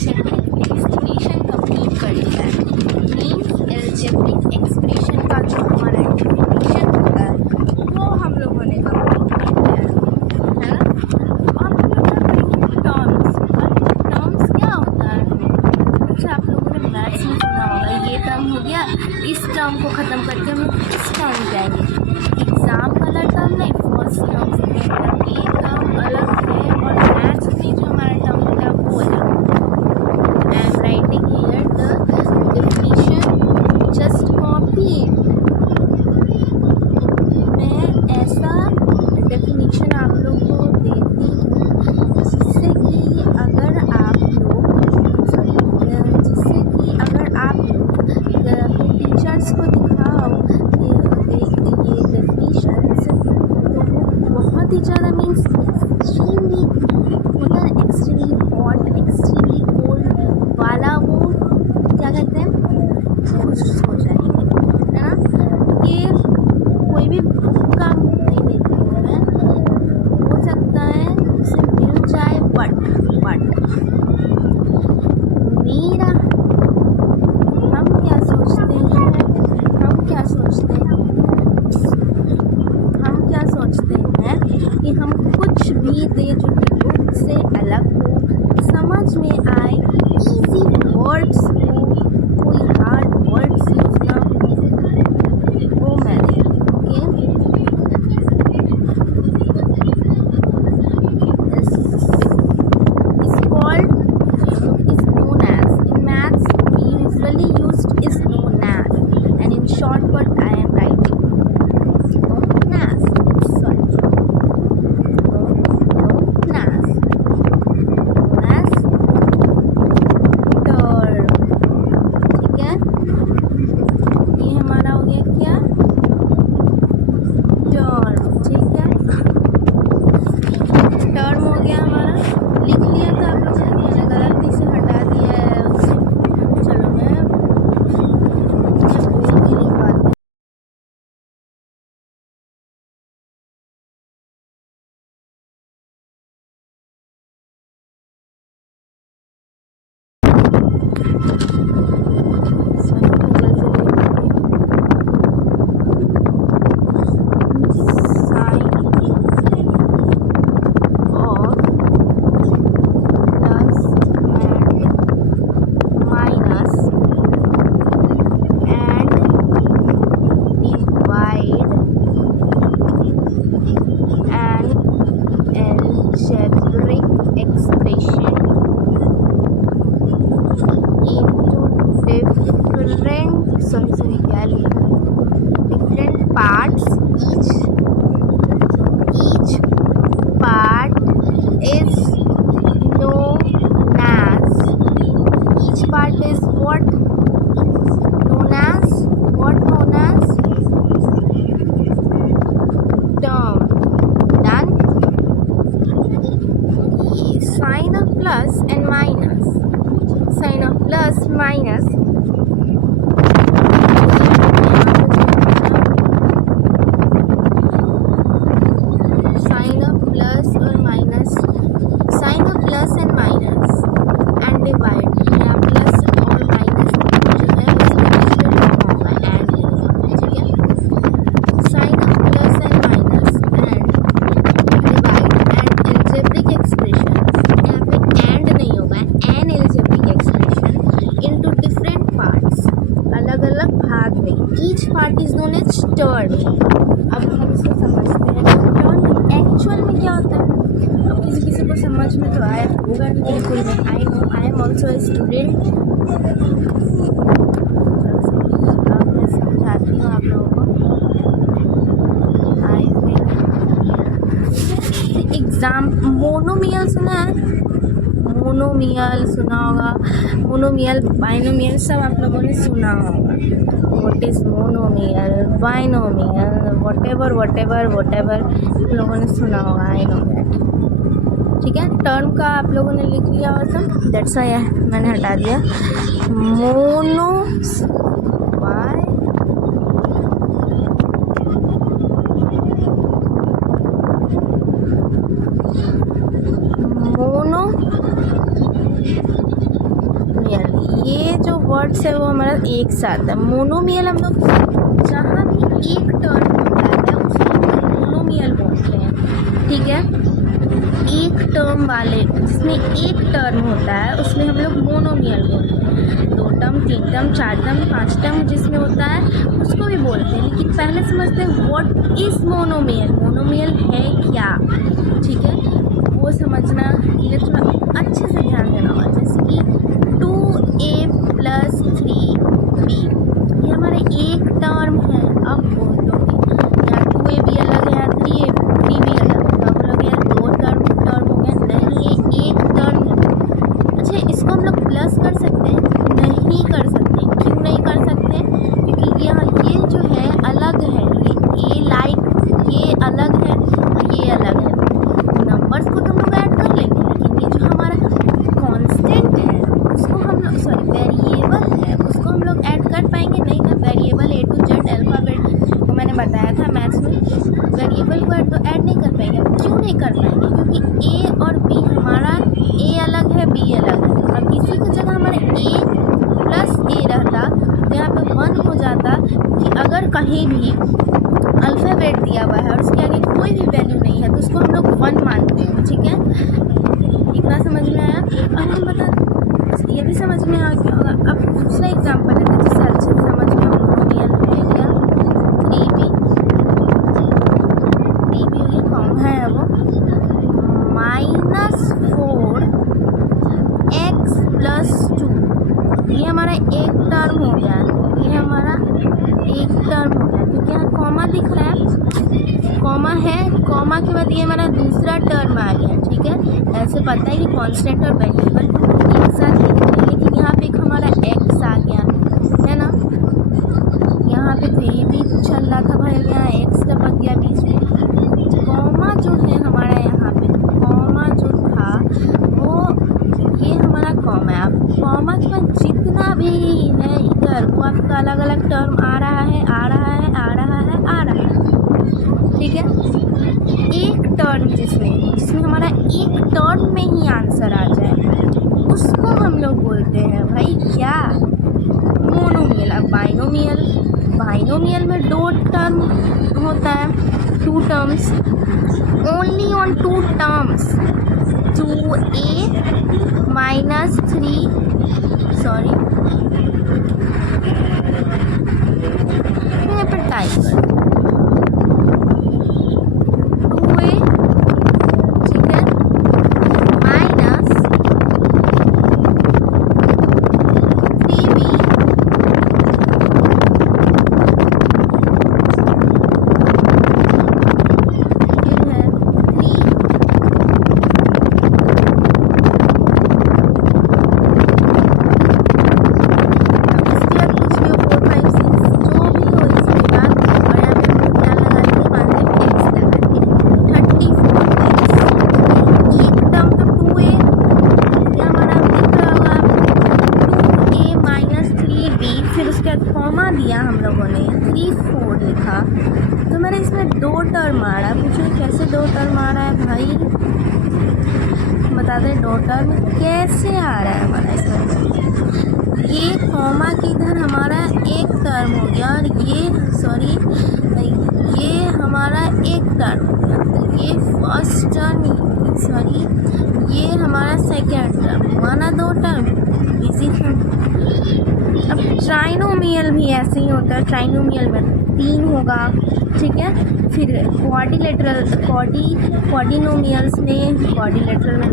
Algebraic expression complete कर लिया है। मीन्स एल्जेब्रिक एक्सप्रेशन का जो हमारा डेफिनेशन होता है वो हम लोगों ने कंप्लीट कर लिया है ना। अब टर्म्स, टर्म्स क्या होता है? अच्छा, आप लोगों ने मैथ्स में सुना होगा, ये टर्म हो गया, इस टर्म को ख़त्म करके हम इस टर्म जाएंगे। एग्ज़ाम वाला टर्म नहीं, फर्स्ट टर्म सेकेंड टर्म, ये टर्म अलग है और मैथ्स में जो हमारा टर्म होता है वो अलग। I am writing here the definition, just copy it. मैं ऐसा डेफिनेशन आप लोग को देती हूँ जिससे कि अगर आप लोग टीचर्स को दिखाओ ये डेफिनेशंस, तो वो बहुत ही ज़्यादा मीन्स एक्सट्रीमली होता है, एक्सट्रीमली हॉट, एक्सट्रीमली कोल्ड वाला, वो क्या कहते हैं, खुश हो जाएंगे, है ना। ये कोई भी बुक का नहीं देती हूँ मैं, हो सकता है उसे मिल जाए, बट मेरा हम क्या सोचते हैं कि हम कुछ भी दे जो बुक से अलग हो, समझ में आए, इजी वर्ड्स हो, कोई हार्ड वर्ड्स यूज ना हो, वो मैं देती हूँ। Short, but I am writing known as, sorry, known as term, ठीक है। ये हमारा हो गया क्या, टर्म, ठीक है। टर्म हो गया हमारा, लिख लिया था आप लोगों ने, मैंने गलती से हटा दिया है उसे। चलो मैं different parts. Each part is known as, each part is what known as, what known as term. Done. Sign of plus and minus, sign of plus minus, each part is known as term. अब हम इसको समझते हैं, term actual में क्या होता है। अब किसी को समझ में तो आया होगा नहीं, कोई I know, I am also a student. अब मैं समझाती हूँ आप लोगों को। एग्जाम मोनोमियल सुना है, मोनोमियल सुना होगा, मोनोमियल, बाइनोमियल सब आप लोगों ने सुना होगा। What is monomial, binomial, whatever आप लोगों ने सुना होगा, आई नो दैट। ठीक है, टर्म का आप लोगों ने लिख लिया हो सब, दैट्स व्हाई मैंने हटा दिया। मोनो डॉट्स है वो हमारा एक साथ है। मोनोमियल हम लोग जहाँ भी एक टर्म होता है उसको मोनोमियल बोलते हैं, ठीक है। एक टर्म वाले जिसमें एक टर्म होता है उसमें हम लोग मोनोमियल बोलते हैं। 2 टर्म 3 टर्म 4 टर्म 5 टर्म जिसमें होता है उसको भी बोलते हैं। लेकिन पहले समझते हैं व्हाट इज़ मोनोमियल, मोनोमियल है क्या, ठीक है, वो समझना ये थोड़ा अच्छे से ध्यान देना होगा। जैसे कि 2a + 3b ये हमारा एक टर्म है। अब बोल दोगे यहाँ 2a भी अलग है, 3b अलग है, तो आप लोग यार 2 टर्म हो गया। नहीं, ये एक टर्म है। अच्छा, इसको हम लोग प्लस कर सकते हैं? नहीं कर सकते। क्यों नहीं कर सकते? क्योंकि यहाँ ये जो है अलग है, ये लाइक ये अलग है, ये अलग है। नंबर्स को तो हम लोग ऐड कर लेंगे, लेकिन ये जो हमारा कांस्टेंट है उसको हम लोग वेरिएबल है उसको हम लोग ऐड कर पाएंगे? नहीं ना। Variable A to Z alphabet को मैंने बताया था मैथ्स में, वेरिएबल को तो ऐड नहीं कर पाएंगे। क्यों नहीं कर पाएंगे? क्योंकि A और B हमारा A अलग है, B अलग है। अब इसी की जगह हमारा A + A रहता तो यहाँ पे 1 हो जाता कि अगर कहीं भी अल्फ़ाबेट दिया हुआ है और उसके आगे कोई भी वैल्यू नहीं है तो उसको हम लोग 1 मानते हैं, ठीक है। इतना समझ में आया? अब हम बता ये भी समझ में आ गया होगा। अब दूसरा एग्जांपल लेते हैं जिससे अच्छे से समझ में मोनोमियल है क्या। 3b ये कौन है वो -4x + 2 ये हमारा एक टर्म हो गया। ये हमारा एक टर्म हो गया क्योंकि यहाँ कॉमा दिख रहा है, कॉमा है, कॉमा के बाद ये हमारा दूसरा टर्म आ गया, ठीक है। ऐसे पता है कि कांस्टेंट और वेरिएबल एक साथ लिखते हैं, लेकिन यहाँ पे एक हमारा x आ गया है ना। यहाँ पे तो ये भी चल रहा था भाई, यहाँ x टपक गया बीच में। कॉमा जो है हमारा यहाँ पे कॉमा जो था वो ये हमारा कॉमा है। अब कॉमा के बाद जितना भी है इधर वो आपका अलग अलग टर्म आ रहा है, आ रहा है, आ रहा है, आ रहा है, ठीक है। एक टर्म जिसमें हमारा एक टर्म में ही आंसर आ जाए उसको हम लोग बोलते हैं भाई क्या, मोनोमियल। अब बाइनोमियल में 2 टर्म होता है, 2 terms, only on 2 terms, 2a - 3 sorry यहाँ पर टाइप कर 2a, ठीक है, -3b दिया हम लोगों ने 3 4 लिखा तो मेरे इसमें 2 टर्म आ रहा है। पूछो कैसे 2 टर्म आ रहा है भाई, बता दें 2 टर्म कैसे आ रहा है हमारा इसमें। ये कॉमा के इधर हमारा एक टर्म हो गया और ये हमारा एक टर्म हो गया। ये फर्स्ट टर्म ये हमारा सेकेंड टर्म, माना 2 टर्म इजी था। अब ट्राइनोमियल भी ऐसे ही होता है, ट्राइनोमियल में 3 होगा, ठीक है। फिर क्वाड्रिलेटरल क्वाड्रिनोमियल्स में क्वाड्रिलेटरल में